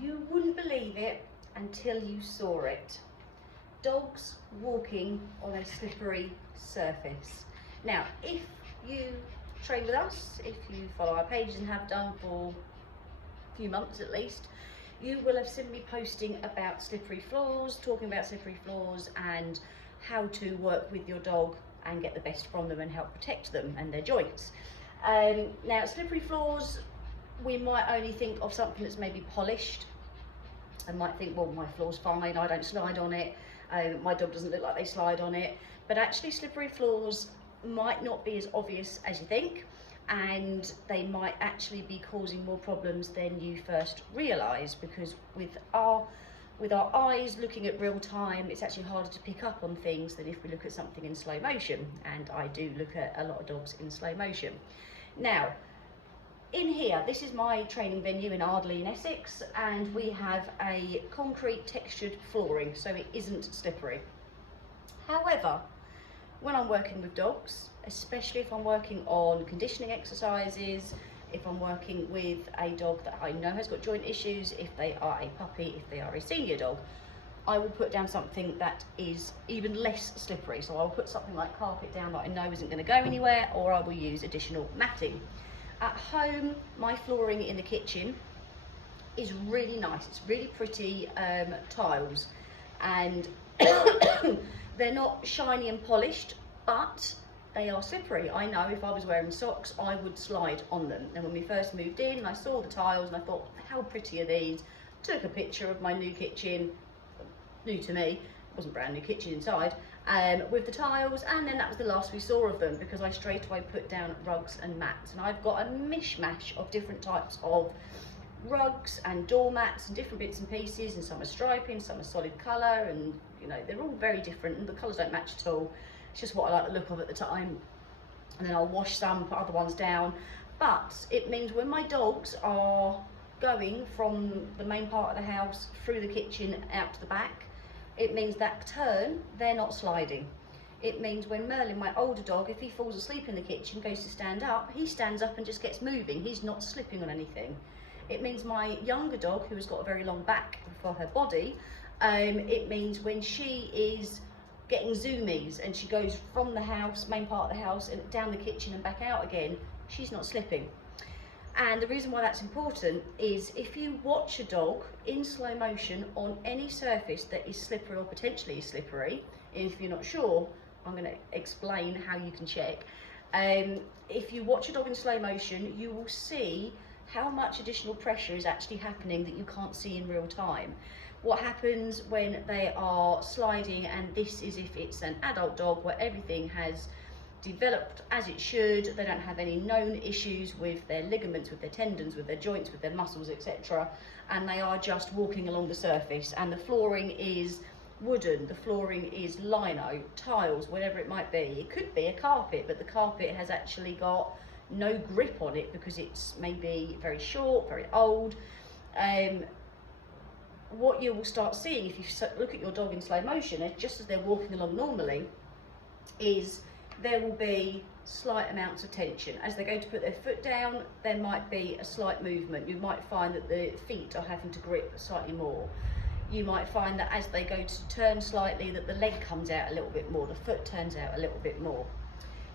You wouldn't believe it until you saw it. Dogs walking on a slippery surface. Now, if you train with us, if you follow our pages and have done for a few months at least, you will have seen me posting about slippery floors, talking about slippery floors and how to work with your dog and get the best from them and help protect them and their joints. Now, slippery floors, we might only think of something that's maybe polished and might think, well, my floor's fine, I don't slide on it, my dog doesn't look like they slide on it. But actually, slippery floors might not be as obvious as you think, and they might actually be causing more problems than you first realise, because with our eyes looking at real time, it's actually harder to pick up on things than if we look at something in slow motion, and I do look at a lot of dogs in slow motion. Now, in here, this is my training venue in Ardleigh in Essex, and we have a concrete textured flooring, so it isn't slippery. However, when I'm working with dogs, especially if I'm working on conditioning exercises, if I'm working with a dog that I know has got joint issues, if they are a puppy, if they are a senior dog, I will put down something that is even less slippery. So I'll put something like carpet down that I know isn't going to go anywhere, or I will use additional matting. At home, my flooring in the kitchen is really nice. It's really pretty tiles, and they're not shiny and polished, but they are slippery. I know if I was wearing socks, I would slide on them. And when we first moved in, I saw the tiles and I thought, how pretty are these? Took a picture of my new kitchen, new to me, it wasn't brand new kitchen inside, with the tiles, and then that was the last we saw of them, because I straight away put down rugs and mats. And I've got a mishmash of different types of rugs and doormats and different bits and pieces, and some are striping, some are solid colour, and you know, they're all very different and the colours don't match at all. It's just what I like the look of at the time, and then I'll wash some, put other ones down. But it means when my dogs are going from the main part of the house through the kitchen out to the back, it means that turn, they're not sliding. It means when Merlin, my older dog, if he falls asleep in the kitchen, goes to stand up, he stands up and just gets moving. He's not slipping on anything. It means my younger dog, who has got a very long back for her body, it means when she is getting zoomies and she goes from the house, main part of the house, and down the kitchen and back out again, she's not slipping. And the reason why that's important is if you watch a dog in slow motion on any surface that is slippery or potentially slippery, and if you're not sure, I'm going to explain how you can check. If you watch a dog in slow motion, you will see how much additional pressure is actually happening that you can't see in real time. What happens when they are sliding, and this is if it's an adult dog where everything has developed as it should, they don't have any known issues with their ligaments, with their tendons, with their joints, with their muscles, etc., and they are just walking along the surface, and the flooring is wooden, the flooring is lino, tiles, whatever it might be. It could be a carpet, but the carpet has actually got no grip on it because it's maybe very short, very old. What you will start seeing if you look at your dog in slow motion, just as they're walking along normally, is there will be slight amounts of tension. As they go to put their foot down, there might be a slight movement. You might find that the feet are having to grip slightly more. You might find that as they go to turn slightly, that the leg comes out a little bit more, the foot turns out a little bit more.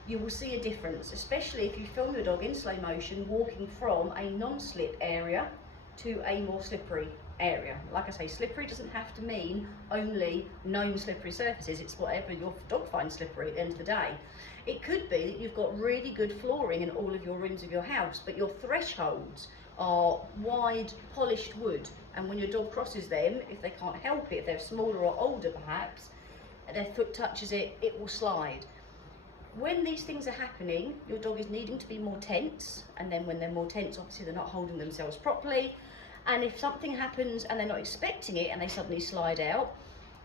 You will see a difference, especially if you film your dog in slow motion walking from a non-slip area to a more slippery area. Like I say, slippery doesn't have to mean only known slippery surfaces. It's whatever your dog finds slippery at the end of the day. It could be that you've got really good flooring in all of your rooms of your house, but your thresholds are wide polished wood, and when your dog crosses them, if they can't help it, if they're smaller or older perhaps, and their foot touches it, it will slide. When these things are happening, your dog is needing to be more tense, and then when they're more tense, obviously they're not holding themselves properly. And if something happens and they're not expecting it and they suddenly slide out,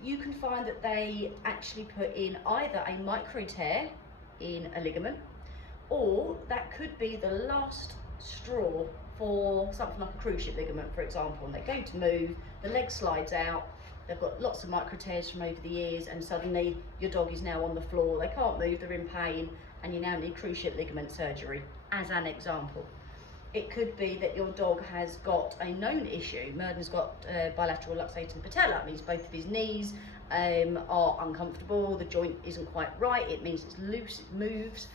you can find that they actually put in either a micro tear in a ligament, or that could be the last straw for something like a cruise ship ligament, for example, and they go to move, the leg slides out, they've got lots of micro tears from over the years, and suddenly your dog is now on the floor, they can't move, they're in pain, and you now need cruise ship ligament surgery, as an example. It could be that your dog has got a known issue. Murden's got bilateral luxating patella. It means both of his knees are uncomfortable, the joint isn't quite right, it means it's loose, it moves.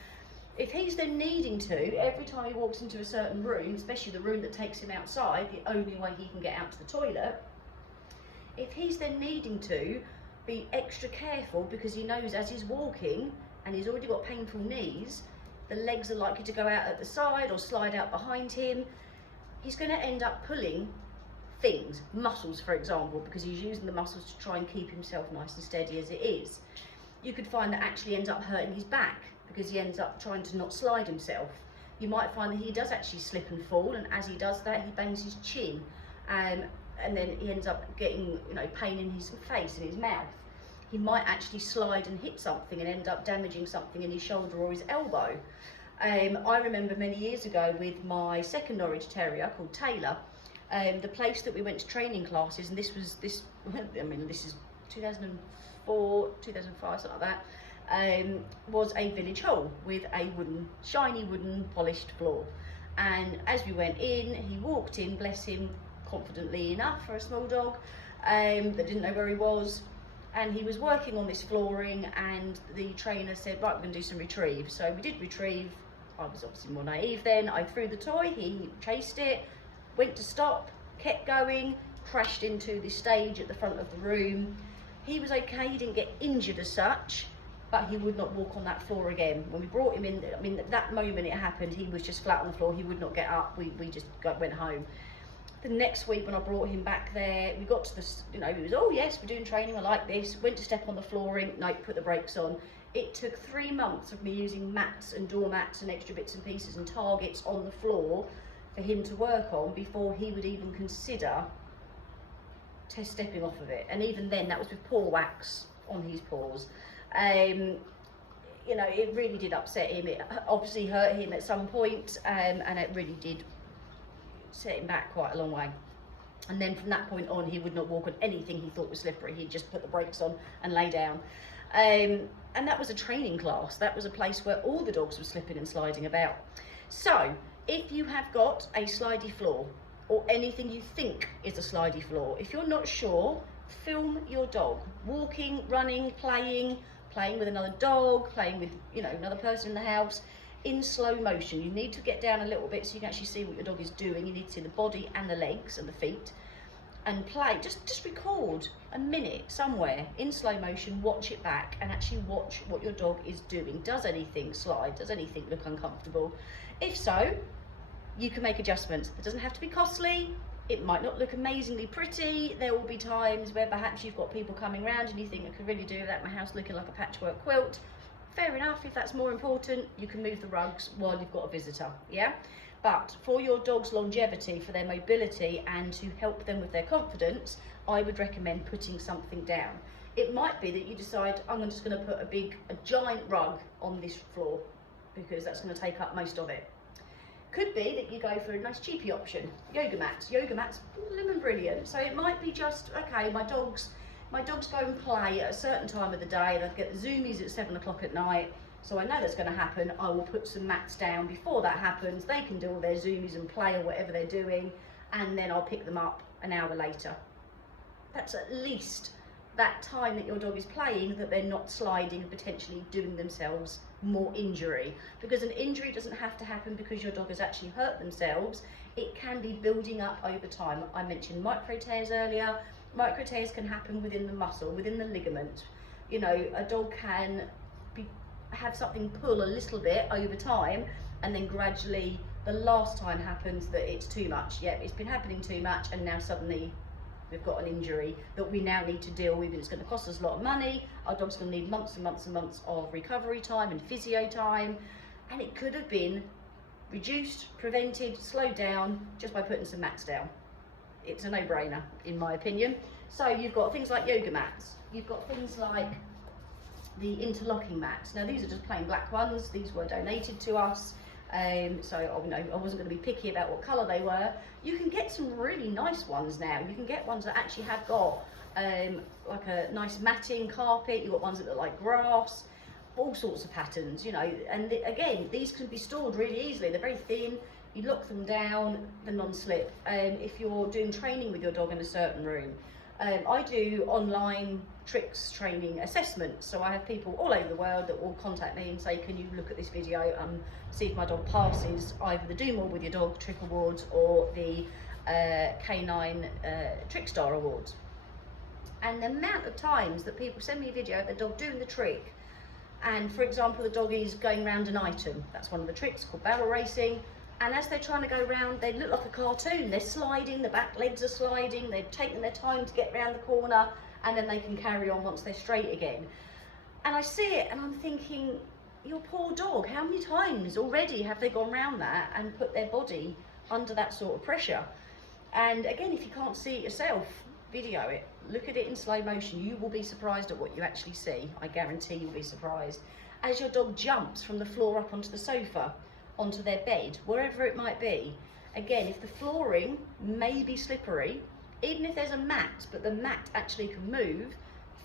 If he's then needing to, every time he walks into a certain room, especially the room that takes him outside, the only way he can get out to the toilet, if he's then needing to be extra careful because he knows as he's walking and he's already got painful knees, the legs are likely to go out at the side or slide out behind him, he's going to end up pulling things, muscles for example, because he's using the muscles to try and keep himself nice and steady as it is. You could find that actually ends up hurting his back because he ends up trying to not slide himself. You might find that he does actually slip and fall, and as he does that he bangs his chin, and then he ends up getting pain in his face and his mouth. He might actually slide and hit something and end up damaging something in his shoulder or his elbow. I remember many years ago with my second Norwich Terrier called Taylor, the place that we went to training classes, and this is 2004, 2005, something like that, was a village hall with a shiny wooden polished floor. And as we went in, he walked in, bless him, confidently enough for a small dog that didn't know where he was, and he was working on this flooring, and the trainer said, right, we're going to do some retrieve. So we did retrieve. I was obviously more naive then. I threw the toy, he chased it, went to stop, kept going, crashed into the stage at the front of the room. He was okay, he didn't get injured as such, but he would not walk on that floor again. When we brought him in, I mean, that moment it happened, he was just flat on the floor, he would not get up, we just went home. The next week when I brought him back there, we got to the, he was, oh yes, we're doing training, I like this, went to step on the flooring, nope, put the brakes on. It took 3 months of me using mats and doormats and extra bits and pieces and targets on the floor for him to work on before he would even consider stepping off of it. And even then, that was with paw wax on his paws. It really did upset him. It obviously hurt him at some point, and it really did set him back quite a long way. And then from that point on, he would not walk on anything he thought was slippery. He'd just put the brakes on and lay down. And that was a training class. That was a place where all the dogs were slipping and sliding about. So if you have got a slidey floor, or anything you think is a slidey floor, if you're not sure, film your dog walking, running, playing with another dog, playing with another person in the house in slow motion. You need to get down a little bit so you can actually see what your dog is doing. You need to see the body and the legs and the feet, and play. Just record a minute somewhere in slow motion, watch it back, and actually watch what your dog is doing. Does anything slide? Does anything look uncomfortable? If so, you can make adjustments. It doesn't have to be costly. It might not look amazingly pretty. There will be times where perhaps you've got people coming around and you think, I could really do that, my house looking like a patchwork quilt. Fair enough. If that's more important, you can move the rugs while you've got a visitor, yeah? But for your dog's longevity, for their mobility, and to help them with their confidence, I would recommend putting something down. It might be that you decide, I'm just going to put a giant rug on this floor because that's going to take up most of it. Could be that you go for a nice cheapy option, yoga mats. Yoga mats, blooming brilliant. So it might be just, okay, my dogs go and play at a certain time of the day. They get the zoomies at 7 o'clock at night. So I know that's going to happen. I will put some mats down before that happens. They can do all their zoomies and play or whatever they're doing, and then I'll pick them up an hour later. That's at least that time that your dog is playing, that they're not sliding and potentially doing themselves more injury. Because an injury doesn't have to happen because your dog has actually hurt themselves. It can be building up over time. I mentioned micro tears earlier. Micro tears can happen within the muscle, within the ligament. A dog can have something pull a little bit over time, and then gradually the last time happens that it's too much. Yeah, it's been happening too much, and now suddenly we've got an injury that we now need to deal with. It's going to cost us a lot of money. Our dog's going to need months and months and months of recovery time and physio time, and it could have been reduced, prevented, slowed down just by putting some mats down. It's a no-brainer in my opinion. So you've got things like yoga mats, you've got things like the interlocking mats. Now these are just plain black ones. These were donated to us, so I wasn't going to be picky about what colour they were. You can get some really nice ones now. You can get ones that actually have got like a nice matting carpet. You've got ones that look like grass, all sorts of patterns, and again, these can be stored really easily. They're very thin. you lock them down, the non-slip. If you're doing training with your dog in a certain room, I do online tricks training assessments, so I have people all over the world that will contact me and say, can you look at this video and see if my dog passes either the Do More With Your Dog Trick Awards or the Canine Trick Star Awards. And the amount of times that people send me a video of their dog doing the trick, and for example the dog is going round an item, that's one of the tricks called barrel racing, and as they're trying to go round, they look like a cartoon. They're sliding, the back legs are sliding, they're taking their time to get round the corner, and then they can carry on once they're straight again. And I see it and I'm thinking, your poor dog, how many times already have they gone round that and put their body under that sort of pressure? And again, if you can't see it yourself, video it, look at it in slow motion. You will be surprised at what you actually see. I guarantee you'll be surprised. As your dog jumps from the floor up onto the sofa, onto their bed, wherever it might be. Again, if the flooring may be slippery, even if there's a mat, but the mat actually can move,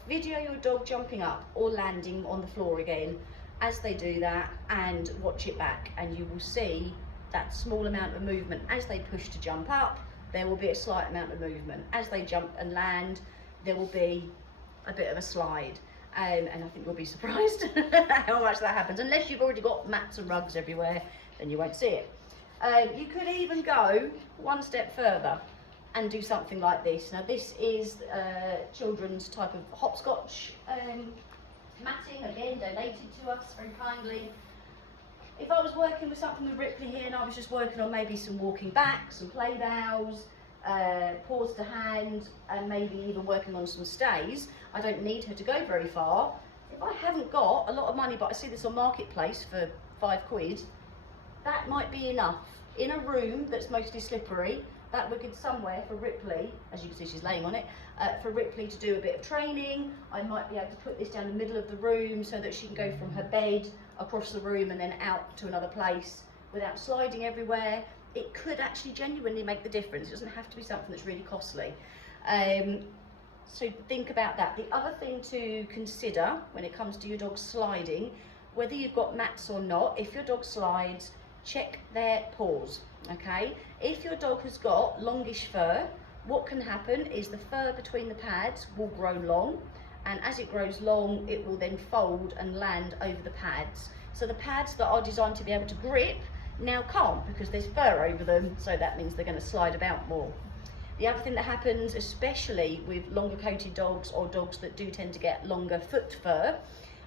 video your dog jumping up or landing on the floor again as they do that, and watch it back, and you will see that small amount of movement. As they push to jump up, there will be a slight amount of movement. As they jump and land, there will be a bit of a slide. And I think you'll be surprised how much that happens. Unless you've already got mats and rugs everywhere, then you won't see it. You could even go one step further and do something like this. Now this is children's type of hopscotch matting, again donated to us very kindly. If I was working with something with Ripley here and I was just working on maybe some walking back, some play bows, paws to hand, and maybe even working on some stays, I don't need her to go very far. If I haven't got a lot of money, but I see this on Marketplace for £5, that might be enough. In a room that's mostly slippery, that would get somewhere for Ripley, as you can see she's laying on it, for Ripley to do a bit of training. I might be able to put this down the middle of the room so that she can go from her bed across the room and then out to another place without sliding everywhere. It could actually genuinely make the difference. It doesn't have to be something that's really costly. So think about that. The other thing to consider when it comes to your dog sliding, whether you've got mats or not, if your dog slides, check their paws, okay? If your dog has got longish fur, what can happen is the fur between the pads will grow long, and as it grows long, it will then fold and land over the pads. So the pads that are designed to be able to grip now can't, because there's fur over them, so that means they're going to slide about more. The other thing that happens, especially with longer coated dogs or dogs that do tend to get longer foot fur,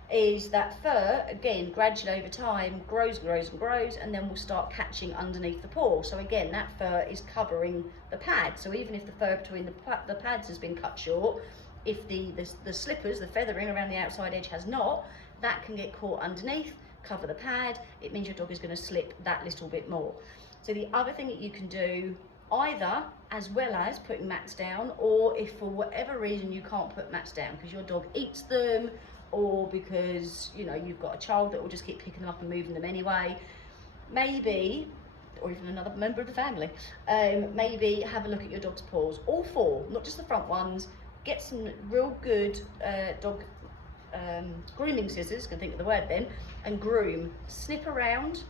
is that fur, again, gradually over time, grows and then will start catching underneath the paw. So again, that fur is covering the pad. So even if the fur between the pads has been cut short, if the slippers, the feathering around the outside edge has not, that can get caught underneath, cover the pad. It means your dog is going to slip that little bit more. So the other thing that you can do, either as well as putting mats down, or if for whatever reason you can't put mats down because your dog eats them, or because you've got a child that will just keep picking them up and moving them anyway, maybe, or even another member of the family, maybe have a look at your dog's paws, all four, not just the front ones. Get some real good dog grooming scissors, can think of the word then, and groom, snip around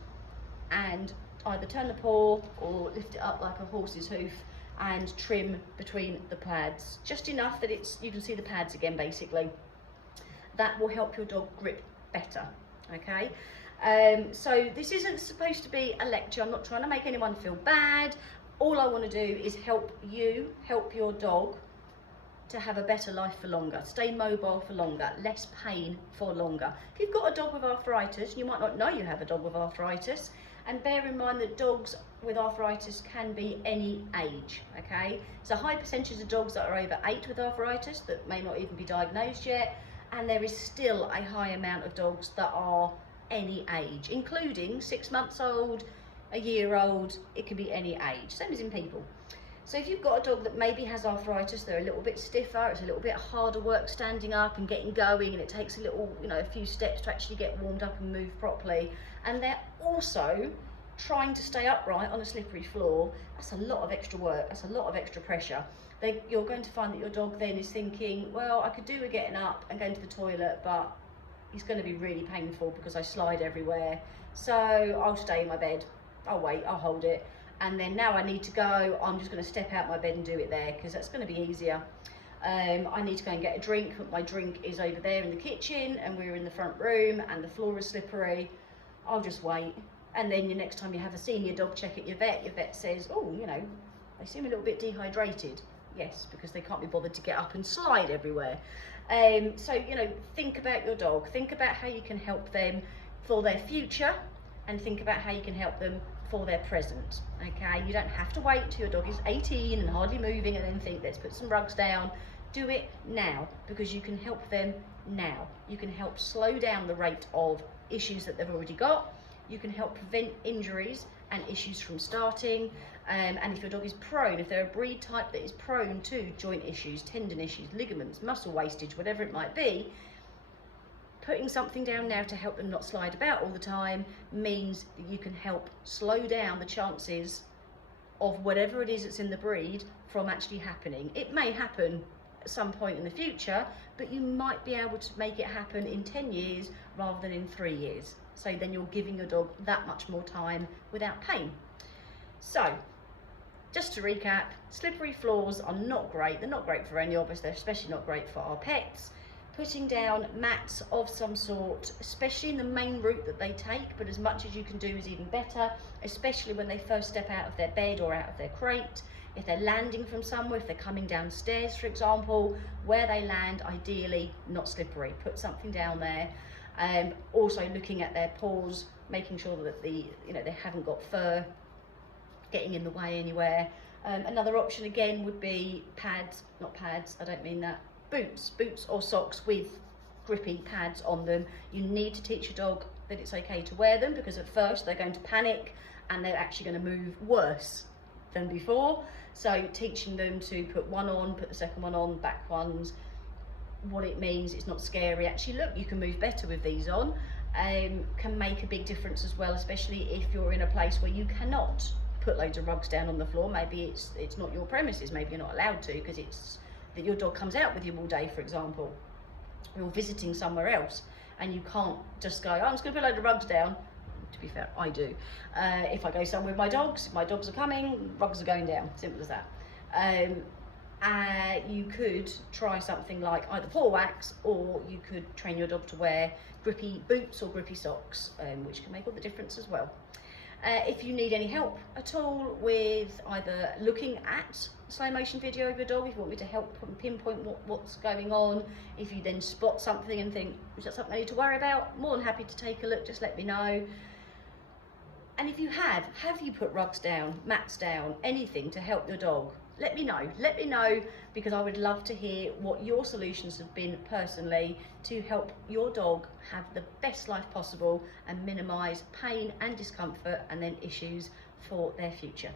and either turn the paw or lift it up like a horse's hoof and trim between the pads, just enough that you can see the pads again basically. That will help your dog grip better, okay? So this isn't supposed to be a lecture. I'm not trying to make anyone feel bad. All I want to do is help your dog to have a better life for longer, stay mobile for longer, less pain for longer. If you've got a dog with arthritis, you might not know you have a dog with arthritis, and bear in mind that dogs with arthritis can be any age, okay? It's a high percentage of dogs that are over 8 with arthritis that may not even be diagnosed yet, and there is still a high amount of dogs that are any age, including 6 months old, a year old. It can be any age, same as in people. So if you've got a dog that maybe has arthritis, they're a little bit stiffer, it's a little bit harder work standing up and getting going, and it takes a little, a few steps to actually get warmed up and move properly, and they're also trying to stay upright on a slippery floor, that's a lot of extra work, that's a lot of extra pressure. You're going to find that your dog then is thinking, well, I could do with getting up and going to the toilet, but it's going to be really painful because I slide everywhere, so I'll stay in my bed. I'll wait, I'll hold it. And then now I need to go, I'm just going to step out my bed and do it there, because that's going to be easier. I need to go and get a drink, but my drink is over there in the kitchen and we're in the front room and the floor is slippery. I'll just wait. And then the next time you have a senior dog check at your vet says, oh, you know, they seem a little bit dehydrated. Yes, because they can't be bothered to get up and slide everywhere. So, you know, think about your dog. Think about how you can help them for their future, and think about how you can help them for their present. Okay, you don't have to wait till your dog is 18 and hardly moving and then think, let's put some rugs down. Do it now, because you can help them now. You can help slow down the rate of issues that they've already got. You can help prevent injuries and issues from starting. And if your dog is prone, if they're a breed type that is prone to joint issues, tendon issues, ligaments, muscle wastage, whatever it might be, putting something down now to help them not slide about all the time means that you can help slow down the chances of whatever it is that's in the breed from actually happening. It may happen at some point in the future, but you might be able to make it happen in 10 years rather than in 3 years. So then you're giving your dog that much more time without pain. So, just to recap, slippery floors are not great. They're not great for any of us. They're especially not great for our pets. Putting down mats of some sort, especially in the main route that they take, but as much as you can do is even better, especially when they first step out of their bed or out of their crate. If they're landing from somewhere, if they're coming downstairs, for example, where they land, ideally not slippery. Put something down there. Also looking at their paws, making sure that they haven't got fur getting in the way anywhere. Another option again would be pads, not pads, I don't mean that, boots or socks with grippy pads on them. You need to teach your dog that it's okay to wear them, because at first they're going to panic and they're actually going to move worse than before. So teaching them to put one on, put the second one on, back ones, what it means, it's not scary. Actually, look, you can move better with these on, can make a big difference as well, especially if you're in a place where you cannot put loads of rugs down on the floor. Maybe it's not your premises, maybe you're not allowed to because it's that your dog comes out with you all day, for example, or you're visiting somewhere else and you can't just go, oh, I'm just going to put a load of rugs down. To be fair, I do. If I go somewhere with my dogs are coming, rugs are going down, simple as that. You could try something like either paw wax, or you could train your dog to wear grippy boots or grippy socks, which can make all the difference as well. If you need any help at all with either looking at slow motion video of your dog, if you want me to help pinpoint what's going on, if you then spot something and think, is that something I need to worry about? More than happy to take a look, just let me know. And if you have you put rugs down, mats down, anything to help your dog? Let me know, because I would love to hear what your solutions have been personally to help your dog have the best life possible and minimise pain and discomfort and then issues for their future.